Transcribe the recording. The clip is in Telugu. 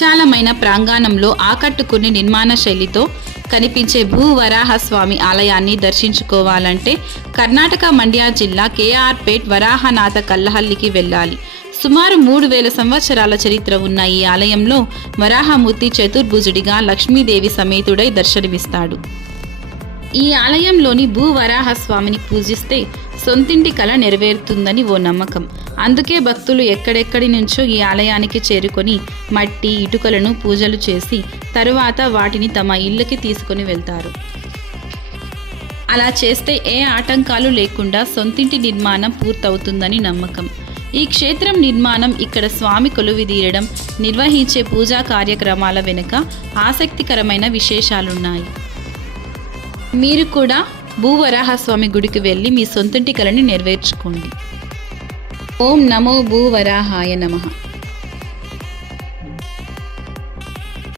విశాలమైన ప్రాంగణంలో ఆకట్టుకునే నిర్మాణ శైలితో కనిపించే భూవరాహస్వామి ఆలయాన్ని దర్శించుకోవాలంటే కర్ణాటక మండ్య జిల్లా కేఆర్పేట్ వరాహనాథ కల్లహల్లికి వెళ్ళాలి. సుమారు 3000 సంవత్సరాల చరిత్ర ఉన్న ఈ ఆలయంలో వరాహమూర్తి చతుర్భుజుడిగా లక్ష్మీదేవి సమేతుడై దర్శనమిస్తాడు. ఈ ఆలయంలోని భూవరాహస్వామిని పూజిస్తే సొంతింటి కల నెరవేరుతుందని ఓ నమ్మకం. అందుకే భక్తులు ఎక్కడెక్కడి నుంచో ఈ ఆలయానికి చేరుకొని మట్టి ఇటుకలను పూజలు చేసి తరువాత వాటిని తమ ఇళ్ళకి తీసుకొని వెళ్తారు. అలా చేస్తే ఏ ఆటంకాలు లేకుండా సొంతింటి నిర్మాణం పూర్తవుతుందని నమ్మకం. ఈ క్షేత్రం నిర్మాణం, ఇక్కడ స్వామి కొలువిదీరడం, నిర్వహించే పూజా కార్యక్రమాల వెనుక ఆసక్తికరమైన విశేషాలున్నాయి. మీరు కూడా భూవరాహస్వామి గుడికి వెళ్ళి మీ సొంతింటి కలని నెరవేర్చుకోండి. ఓం నమో భూవరాహాయ నమః.